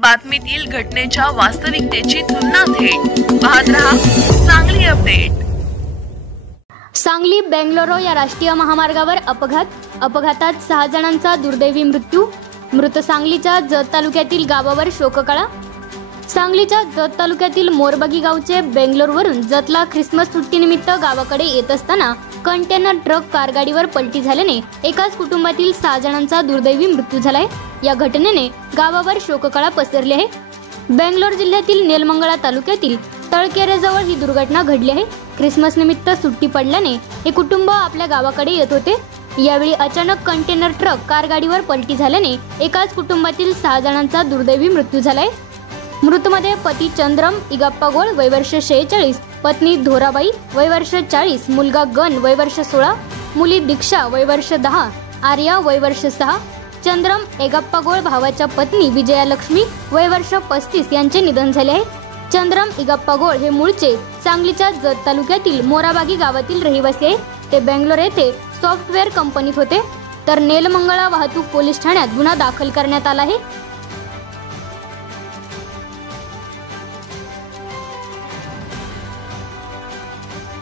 बातमीतील घटनेच्या वास्तविकतेची तुलना थेट पाहत रहा सांगली अपडेट। सांगली बेंगलोर या राष्ट्रीय महामार्गावर अपघातात 6 जणांचा दुर्दैवी मृत्यू। मृत सांगलीच्या जत तालुक्यातील गावावर शोककळा। सांगलीच्या जत तालुक्यातील मोरबगी गावचे बेंगलोरवरून जतला ख्रिसमस सुट्टीनिमित्त गावाकडे येत असताना कंटेनर ट्रक कारगाडीवर पलटी झाल्याने एकाच कुटुंबातील 6 जणांचा दुर्दैवी मृत्यू झालाय। या घटनेने गावावर शोककळा पसरली आहे। बेंगलोर जिल्ह्यातील नेलमंगळा तालुक्यातील तळकेरेजवळ ही दुर्घटना घडली आहे। ख्रिसमस निमित्त सुट्टी पडल्याने हे कुटुंब आपल्या गावाकडे येत होते। यावेळी अचानक कंटेनर ट्रक कारगाडीवर पलटी झाल्याने एकाच कुटुंबातील 6 जणांचा दुर्दैवी मृत्यू झालाय। मृतमध्ये पती चंद्रम इगाप्पा गोळ वय वर्ष 46, पत्नी धोराबाई वय वर्ष 40, मुलगा गण वय वर्ष 16, मुली दीक्षा वय वर्ष 10, आर्या वय वर्ष 6। चंद्रम एगाप्पा गोळ भावाच्या पत्नी विजया लक्ष्मी वय वर्ष 35 यांचे निधन झाले आहे। चंद्रम इगाप्पा गोळ हे मूळचे सांगलीच्या जत तालुक्यातील मोराबागी गावातील रहिवासी आहे। ते बेंगलोर येथे सॉफ्टवेअर कंपनीत होते। तर नेलमंगळा वाहतूक पोलीस ठाण्यात गुन्हा दाखल करण्यात आला आहे।